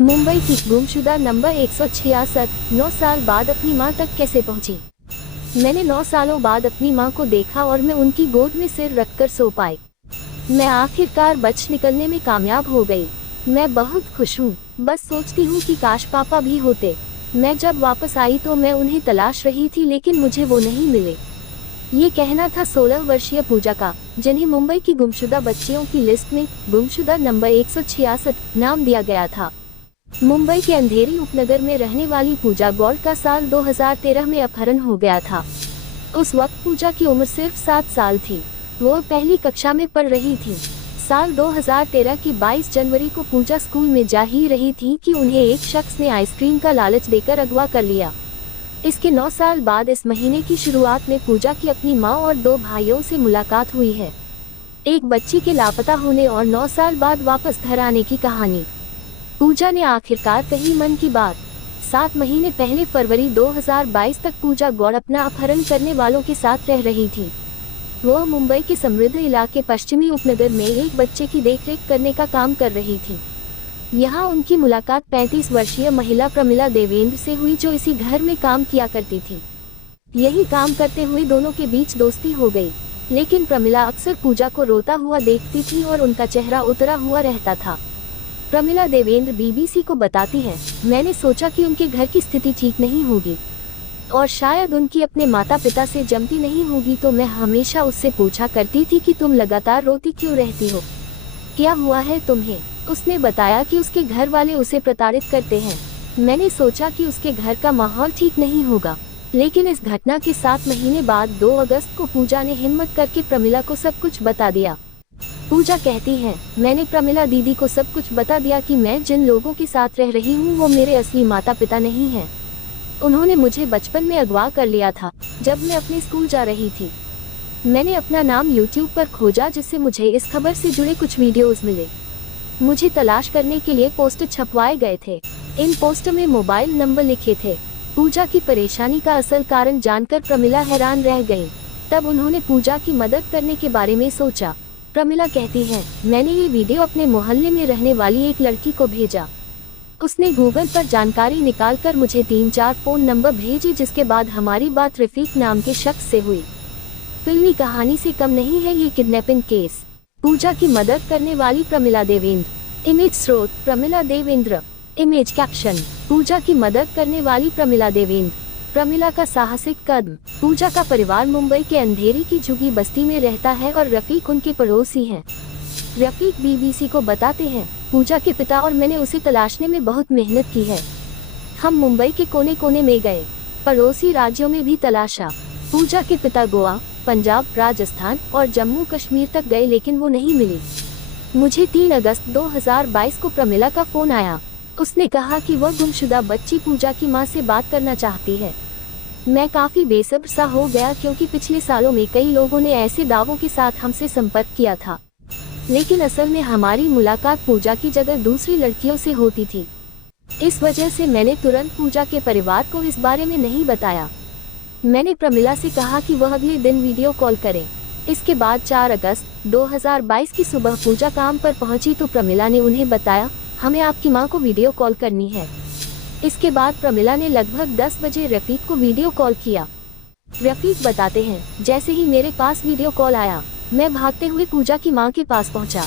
मुंबई की गुमशुदा नंबर 166 9 साल बाद अपनी मां तक कैसे पहुंची। मैंने 9 सालों बाद अपनी मां को देखा और मैं उनकी गोद में सिर रखकर सो पाई। मैं आखिरकार बच निकलने में कामयाब हो गई। मैं बहुत खुश हूँ। बस सोचती हूँ कि काश पापा भी होते। मैं जब वापस आई तो मैं उन्हें तलाश रही थी, लेकिन मुझे वो नहीं मिले। ये कहना था 16 वर्षीय पूजा का, जिन्हें मुंबई की गुमशुदा बच्चियों की लिस्ट में गुमशुदा नंबर 166 नाम दिया गया था। मुंबई के अंधेरी उपनगर में रहने वाली पूजा गौड़ का साल 2013 में अपहरण हो गया था। उस वक्त पूजा की उम्र सिर्फ 7 साल थी। वो पहली कक्षा में पढ़ रही थी। साल 2013 की 22 जनवरी को पूजा स्कूल में जा ही रही थी कि उन्हें एक शख्स ने आइसक्रीम का लालच देकर अगवा कर लिया। इसके 9 साल बाद इस महीने की शुरुआत में पूजा की अपनी मां और 2 भाइयों से मुलाकात हुई है। एक बच्ची के लापता होने और 9 साल बाद वापस घर आने की कहानी। पूजा ने आखिरकार कही मन की बात। 7 महीने पहले फरवरी 2022 तक पूजा गौड़ अपना अपहरण करने वालों के साथ रह रही थी। वह मुंबई के समृद्ध इलाके पश्चिमी उपनगर में एक बच्चे की देखरेख करने का काम कर रही थी। यहाँ उनकी मुलाकात 35 वर्षीय महिला प्रमिला देवेंद्र से हुई, जो इसी घर में काम किया करती थी। यही काम करते हुए दोनों के बीच दोस्ती हो गई, लेकिन प्रमिला अक्सर पूजा को रोता हुआ देखती थी और उनका चेहरा उतरा हुआ रहता था। प्रमिला देवेंद्र बीबीसी को बताती हैं, मैंने सोचा कि उनके घर की स्थिति ठीक नहीं होगी और शायद उनकी अपने माता पिता से जमती नहीं होगी, तो मैं हमेशा उससे पूछा करती थी कि तुम लगातार रोती क्यों रहती हो, क्या हुआ है तुम्हें। उसने बताया कि उसके घर वाले उसे प्रताड़ित करते हैं। मैंने सोचा कि उसके घर का माहौल ठीक नहीं होगा, लेकिन इस घटना के 7 महीने बाद 2 अगस्त को पूजा ने हिम्मत करके प्रमिला को सब कुछ बता दिया। पूजा कहती है, मैंने प्रमिला दीदी को सब कुछ बता दिया कि मैं जिन लोगों के साथ रह रही हूँ वो मेरे असली माता पिता नहीं हैं। उन्होंने मुझे बचपन में अगवा कर लिया था जब मैं अपने स्कूल जा रही थी। मैंने अपना नाम YouTube पर खोजा, जिससे मुझे इस खबर से जुड़े कुछ वीडियोस मिले। मुझे तलाश करने के लिए पोस्टर छपवाए गए थे। इन पोस्टर में मोबाइल नंबर लिखे थे। पूजा की परेशानी का असल कारण जानकर प्रमिला हैरान रह गई। तब उन्होंने पूजा की मदद करने के बारे में सोचा। प्रमिला कहती है, मैंने ये वीडियो अपने मोहल्ले में रहने वाली एक लड़की को भेजा। उसने गूगल पर जानकारी निकालकर मुझे 3-4 फोन नंबर भेजे, जिसके बाद हमारी बात रफीक नाम के शख्स से हुई। फिल्मी कहानी से कम नहीं है ये किडनैपिंग केस। पूजा की मदद करने वाली प्रमिला देवेंद्र। इमेज स्रोत प्रमिला देवेंद्र। इमेज कैप्शन पूजा की मदद करने वाली प्रमिला देवेंद्र। प्रमिला का साहसिक कदम। पूजा का परिवार मुंबई के अंधेरी की झुग्गी बस्ती में रहता है और रफीक उनके पड़ोसी हैं। रफीक बीबीसी को बताते हैं, पूजा के पिता और मैंने उसे तलाशने में बहुत मेहनत की है। हम मुंबई के कोने कोने में गए, पड़ोसी राज्यों में भी तलाशा। पूजा के पिता गोवा, पंजाब, राजस्थान और जम्मू कश्मीर तक गए, लेकिन वो नहीं मिली। मुझे 3 अगस्त 2022 को प्रमिला का फोन आया। उसने कहा कि वह गुमशुदा बच्ची पूजा की मां से बात करना चाहती है। मैं काफी बेसब्र सा हो गया, क्योंकि पिछले सालों में कई लोगों ने ऐसे दावों के साथ हमसे संपर्क किया था, लेकिन असल में हमारी मुलाकात पूजा की जगह दूसरी लड़कियों से होती थी। इस वजह से मैंने तुरंत पूजा के परिवार को इस बारे में नहीं बताया। मैंने प्रमिला से कहा कि वह अगले दिन वीडियो कॉल करें। इसके बाद 4 अगस्त 2022 की सुबह पूजा काम पर पहुंची तो प्रमिला ने उन्हें बताया, हमें आपकी मां को वीडियो कॉल करनी है। इसके बाद प्रमिला ने लगभग 10 बजे रफीक को वीडियो कॉल किया। रफीक बताते हैं, जैसे ही मेरे पास वीडियो कॉल आया, मैं भागते हुए पूजा की मां के पास पहुंचा।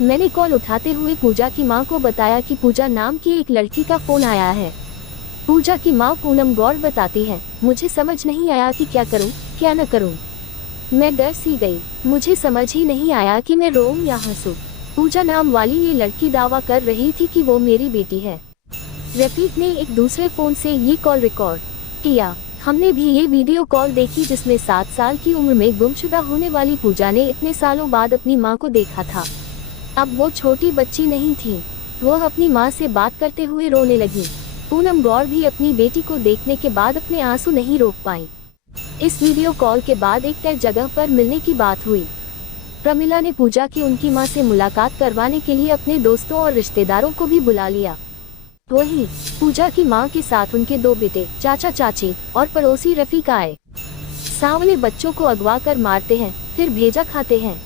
मैंने कॉल उठाते हुए पूजा की मां को बताया कि पूजा नाम की एक लड़की का फोन आया है। पूजा की मां पूनम गौड़ बताती है, मुझे समझ नहीं आया कि क्या करूं, क्या न करूं। मैं डर सी गई। मुझे समझ ही नहीं आया कि मैं रोऊं या हंसूं। पूजा नाम वाली ये लड़की दावा कर रही थी कि वो मेरी बेटी है। रफीक ने एक दूसरे फोन से ये कॉल रिकॉर्ड किया। हमने भी ये वीडियो कॉल देखी, जिसमें 7 साल की उम्र में गुमशुदा होने वाली पूजा ने इतने सालों बाद अपनी मां को देखा था। अब वो छोटी बच्ची नहीं थी, वह अपनी मां से बात करते हुए रोने लगी। पूनम गौड़ भी अपनी बेटी को देखने के बाद अपने आंसू नहीं रोक पाई। इस वीडियो कॉल के बाद एक तय जगह पर मिलने की बात हुई। प्रमिला ने पूजा की उनकी मां से मुलाकात करवाने के लिए अपने दोस्तों और रिश्तेदारों को भी बुला लिया। वहीं पूजा की मां के साथ उनके 2 बेटे, चाचा चाची और पड़ोसी रफीक आए। सांवले बच्चों को अगवा कर मारते हैं, फिर भेजा खाते हैं।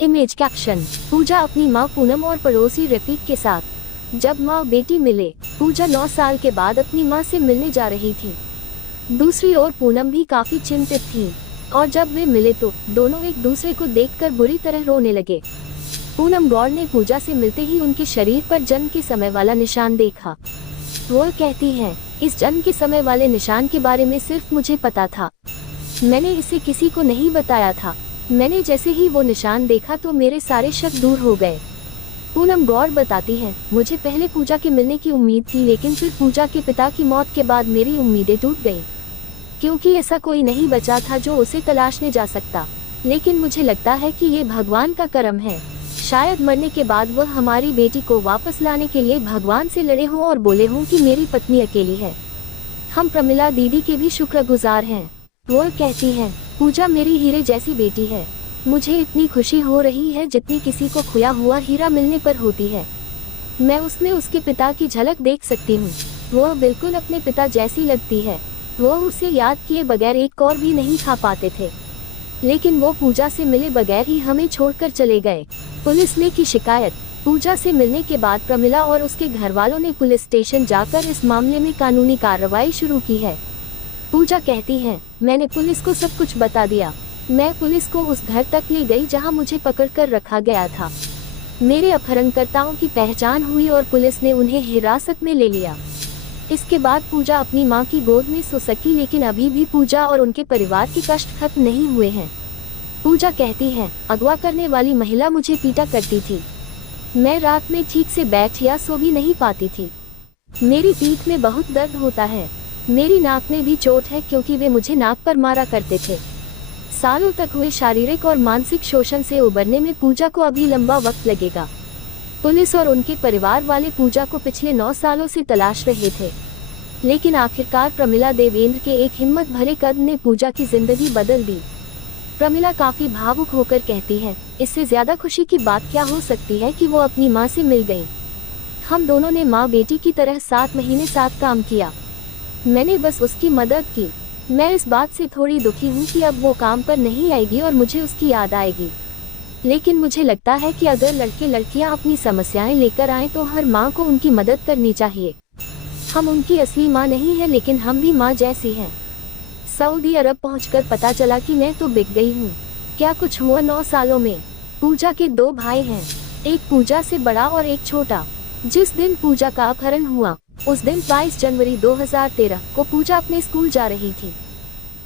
इमेज कैप्शन पूजा अपनी मां पूनम और पड़ोसी रफीक के साथ। जब माँ बेटी मिले, पूजा 9 साल के बाद अपनी माँ से मिलने जा रही थी। दूसरी ओर पूनम भी काफी चिंतित थी और जब वे मिले तो दोनों एक दूसरे को देखकर बुरी तरह रोने लगे। पूनम गौर ने पूजा से मिलते ही उनके शरीर पर जन्म के समय वाला निशान देखा। वो कहती है, इस जन्म के समय वाले निशान के बारे में सिर्फ मुझे पता था, मैंने इसे किसी को नहीं बताया था। मैंने जैसे ही वो निशान देखा तो मेरे सारे शक दूर हो गए। पूनम गौर बताती है, मुझे पहले पूजा के मिलने की उम्मीद थी, लेकिन फिर पूजा के पिता की मौत के बाद मेरी उम्मीदें टूट गईं, क्योंकि ऐसा कोई नहीं बचा था जो उसे तलाशने जा सकता। लेकिन मुझे लगता है कि ये भगवान का करम है। शायद मरने के बाद वह हमारी बेटी को वापस लाने के लिए भगवान से लड़े हों और बोले हों कि मेरी पत्नी अकेली है। हम प्रमिला दीदी के भी शुक्रगुजार हैं। वो कहती है, पूजा मेरी हीरे जैसी बेटी है। मुझे इतनी खुशी हो रही है जितनी किसी को खोया हुआ हीरा मिलने पर होती है। मैं उसमें उसके पिता की झलक देख सकती हूँ। वह बिल्कुल अपने पिता जैसी लगती है। वो उसे याद किए बगैर एक और भी नहीं खा पाते थे, लेकिन वो पूजा से मिले बगैर ही हमें छोड़कर चले गए। पुलिस ने की शिकायत। पूजा से मिलने के बाद प्रमिला और उसके घर वालों ने पुलिस स्टेशन जाकर इस मामले में कानूनी कार्रवाई शुरू की है। पूजा कहती है, मैंने पुलिस को सब कुछ बता दिया। मैं पुलिस को उस घर तक ले गई जहां मुझे पकड़कर रखा गया था। मेरे अपहरणकर्ताओं की पहचान हुई और पुलिस ने उन्हें हिरासत में ले लिया। इसके बाद पूजा अपनी मां की गोद में सो सकी, लेकिन अभी भी पूजा और उनके परिवार के कष्ट खत्म नहीं हुए हैं। पूजा कहती है, अगवा करने वाली महिला मुझे पीटा करती थी। मैं रात में ठीक से बैठ या सो भी नहीं पाती थी। मेरी पीठ में बहुत दर्द होता है। मेरी नाक में भी चोट है क्योंकि वे मुझे नाक पर मारा करते थे। सालों तक हुए शारीरिक और मानसिक शोषण से उबरने में पूजा को अभी लंबा वक्त लगेगा। पुलिस और उनके परिवार वाले पूजा को पिछले 9 सालों से तलाश रहे थे, लेकिन आखिरकार प्रमिला देवेंद्र के एक हिम्मत भरे कदम ने पूजा की जिंदगी बदल दी। प्रमिला काफी भावुक होकर कहती है, इससे ज्यादा खुशी की बात क्या हो सकती है कि वो अपनी माँ से मिल गई। हम दोनों ने माँ बेटी की तरह 7 महीने साथ काम किया। मैंने बस उसकी मदद की। मैं इस बात से थोड़ी दुखी हूँ कि अब वो काम पर नहीं आएगी और मुझे उसकी याद आएगी, लेकिन मुझे लगता है कि अगर लड़के लड़कियाँ अपनी समस्याएं लेकर आए तो हर माँ को उनकी मदद करनी चाहिए। हम उनकी असली माँ नहीं है, लेकिन हम भी माँ जैसी हैं। सऊदी अरब पहुंचकर पता चला कि मैं तो बिक गई हूँ। क्या कुछ हुआ 9 सालों में। पूजा के 2 भाई हैं, एक पूजा से बड़ा और एक छोटा। जिस दिन पूजा का अपहरण हुआ उस दिन 22 जनवरी 2013 को पूजा अपने स्कूल जा रही थी।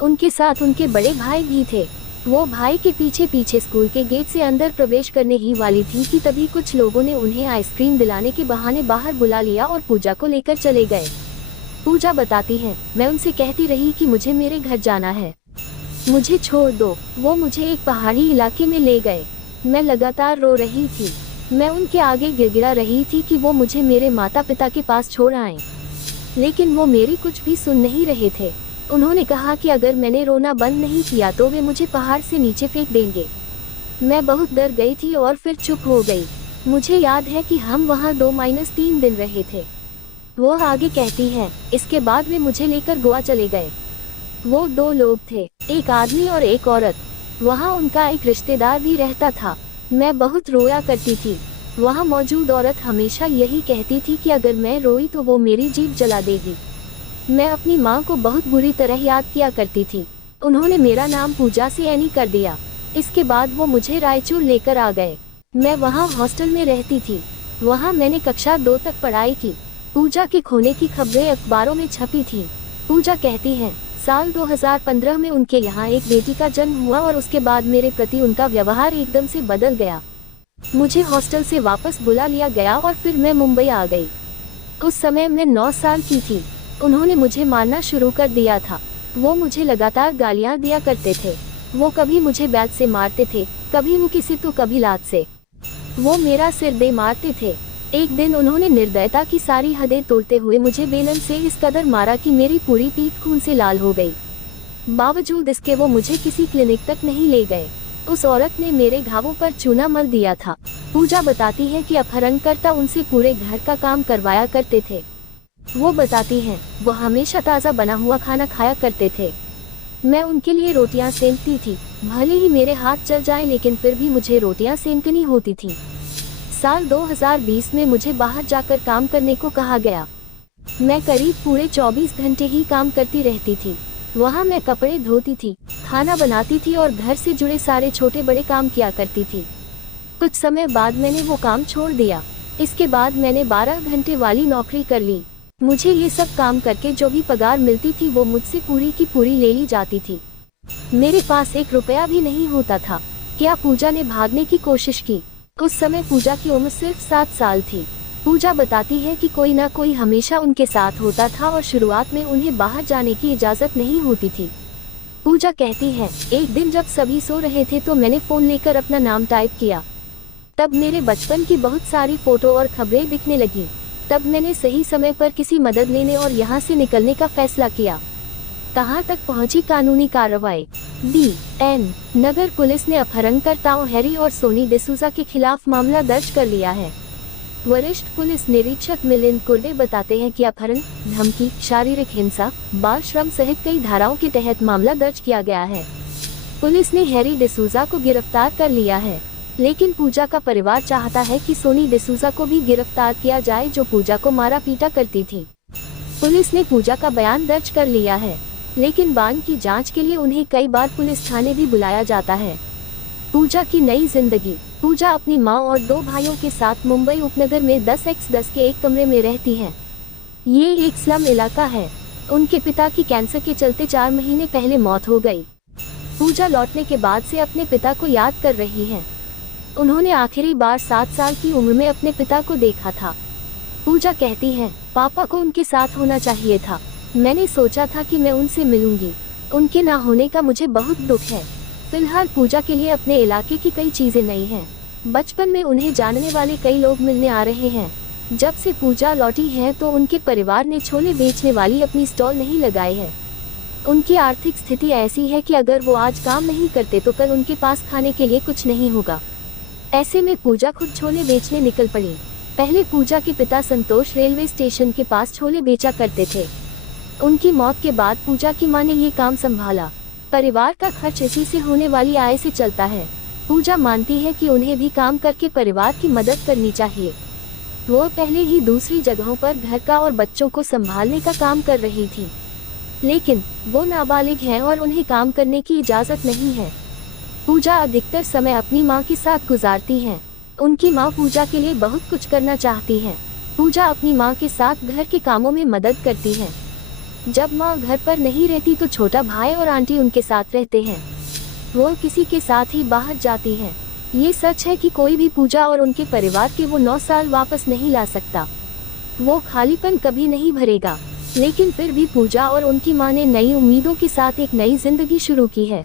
उनके साथ उनके बड़े भाई भी थे। वो भाई के पीछे पीछे स्कूल के गेट से अंदर प्रवेश करने ही वाली थी कि तभी कुछ लोगों ने उन्हें आइसक्रीम दिलाने के बहाने बाहर बुला लिया और पूजा को लेकर चले गए। पूजा बताती है, मैं उनसे कहती रही कि मुझे मेरे घर जाना है, मुझे छोड़ दो। वो मुझे एक पहाड़ी इलाके में ले गए। मैं लगातार रो रही थी। मैं उनके आगे गिड़गिड़ा रही थी कि वो मुझे मेरे माता पिता के पास छोड़ आएं, लेकिन वो मेरी कुछ भी सुन नहीं रहे थे। उन्होंने कहा कि अगर मैंने रोना बंद नहीं किया तो वे मुझे पहाड़ से नीचे फेंक देंगे। मैं बहुत डर गई थी और फिर चुप हो गई। मुझे याद है कि हम वहाँ 2-3 दिन रहे थे। वो आगे कहती है, इसके बाद वे मुझे लेकर गोवा चले गए। वो 2 लोग थे, एक आदमी और एक औरत। वहाँ उनका एक रिश्तेदार भी रहता था। मैं बहुत रोया करती थी। वहाँ मौजूद औरत हमेशा यही कहती थी कि अगर मैं रोई तो वो मेरी जीभ जला देगी। मैं अपनी माँ को बहुत बुरी तरह याद किया करती थी। उन्होंने मेरा नाम पूजा से एनी कर दिया। इसके बाद वो मुझे रायचूर लेकर आ गए। मैं वहाँ हॉस्टल में रहती थी। वहाँ मैंने कक्षा 2 तक पढ़ाई की। पूजा के खोने की खबरें अखबारों में छपी थी। पूजा कहती है, साल 2015 में उनके यहाँ एक बेटी का जन्म हुआ और उसके बाद मेरे प्रति उनका व्यवहार एकदम से बदल गया। मुझे हॉस्टल से वापस बुला लिया गया और फिर मैं मुंबई आ गई। उस समय मैं 9 साल की थी। उन्होंने मुझे मारना शुरू कर दिया था। वो मुझे लगातार गालियाँ दिया करते थे। वो कभी मुझे बैट से मारते थे, कभी मुक्की से तो कभी लात से। वो मेरा सिर दे मारते थे। एक दिन उन्होंने निर्दयता की सारी हदें तोड़ते हुए मुझे बेलन से इस कदर मारा कि मेरी पूरी पीठ खून से लाल हो गई। बावजूद इसके वो मुझे किसी क्लिनिक तक नहीं ले गए। उस औरत ने मेरे घावों पर चूना मल दिया था। पूजा बताती है कि अपहरणकर्ता उनसे पूरे घर का काम करवाया करते थे। वो बताती हैं, वो हमेशा ताज़ा बना हुआ खाना खाया करते थे। मैं उनके लिए रोटियां सेंकती थी। भले ही मेरे हाथ जल जाए लेकिन फिर भी मुझे रोटियां सेंकनी होती थी। साल 2020 में मुझे बाहर जाकर काम करने को कहा गया। मैं करीब पूरे 24 घंटे ही काम करती रहती थी। वहाँ मैं कपड़े धोती थी, खाना बनाती थी और घर से जुड़े सारे छोटे बड़े काम किया करती थी। कुछ समय बाद मैंने वो काम छोड़ दिया। इसके बाद मैंने 12 घंटे वाली नौकरी कर ली। मुझे ये सब काम करके जो भी पगार मिलती थी वो मुझसे पूरी की पूरी ले ली जाती थी। मेरे पास 1 रुपया भी नहीं होता था। क्या पूजा ने भागने की कोशिश की? उस समय पूजा की उम्र सिर्फ 7 साल थी। पूजा बताती है कि कोई ना कोई हमेशा उनके साथ होता था और शुरुआत में उन्हें बाहर जाने की इजाज़त नहीं होती थी। पूजा कहती है, एक दिन जब सभी सो रहे थे तो मैंने फ़ोन लेकर अपना नाम टाइप किया। तब मेरे बचपन की बहुत सारी फ़ोटो और खबरें दिखने लगी। तब मैंने सही समय पर किसी मदद लेने और यहाँ से निकलने का फैसला किया। कहाँ तक पहुँची कानूनी कार्रवाई? DN नगर पुलिस ने अपहरणकर्ताओं हैरी और सोनी डिसूजा के खिलाफ मामला दर्ज कर लिया है। वरिष्ठ पुलिस निरीक्षक मिलिंद कुर्डे बताते हैं कि अपहरण, धमकी, शारीरिक हिंसा, बाल श्रम सहित कई धाराओं के तहत मामला दर्ज किया गया है। पुलिस ने हैरी डिसूजा को गिरफ्तार कर लिया है, लेकिन पूजा का परिवार चाहता है कि सोनी डिसूजा को भी गिरफ्तार किया जाए, जो पूजा को मारा पीटा करती थी। पुलिस ने पूजा का बयान दर्ज कर लिया है, लेकिन बयान की जांच के लिए उन्हें कई बार पुलिस थाने भी बुलाया जाता है। पूजा की नई जिंदगी। पूजा अपनी मां और 2 भाइयों के साथ मुंबई उपनगर में 10x10 के एक कमरे में रहती हैं। ये एक स्लम इलाका है। उनके पिता की कैंसर के चलते 4 महीने पहले मौत हो गई। पूजा लौटने के बाद से अपने पिता को याद कर रही है। उन्होंने आखिरी बार 7 साल की उम्र में अपने पिता को देखा था। पूजा कहती है, पापा को उनके साथ होना चाहिए था। मैंने सोचा था कि मैं उनसे मिलूंगी। उनके ना होने का मुझे बहुत दुख है। फिलहाल पूजा के लिए अपने इलाके की कई चीजें नई हैं। बचपन में उन्हें जानने वाले कई लोग मिलने आ रहे हैं। जब से पूजा लौटी है तो उनके परिवार ने छोले बेचने वाली अपनी स्टॉल नहीं लगाई है। उनकी आर्थिक स्थिति ऐसी है कि अगर वो आज काम नहीं करते तो कल उनके पास खाने के लिए कुछ नहीं होगा। ऐसे में पूजा खुद छोले बेचने निकल पड़ी। पहले पूजा के पिता संतोष रेलवे स्टेशन के पास छोले बेचा करते थे। उनकी मौत के बाद पूजा की मां ने ये काम संभाला। परिवार का खर्च इसी से होने वाली आय से चलता है। पूजा मानती है कि उन्हें भी काम करके परिवार की मदद करनी चाहिए। वो पहले ही दूसरी जगहों पर घर का और बच्चों को संभालने का काम कर रही थी, लेकिन वो नाबालिग हैं और उन्हें काम करने की इजाज़त नहीं है। पूजा अधिकतर समय अपनी मां के साथ गुजारती हैं। उनकी मां पूजा के लिए बहुत कुछ करना चाहती हैं। पूजा अपनी मां के साथ घर के कामों में मदद करती है। जब मां घर पर नहीं रहती तो छोटा भाई और आंटी उनके साथ रहते हैं। वो किसी के साथ ही बाहर जाती है। ये सच है कि कोई भी पूजा और उनके परिवार के वो 9 साल वापस नहीं ला सकता। वो खालीपन कभी नहीं भरेगा, लेकिन फिर भी पूजा और उनकी मां ने नई उम्मीदों के साथ एक नई जिंदगी शुरू की है।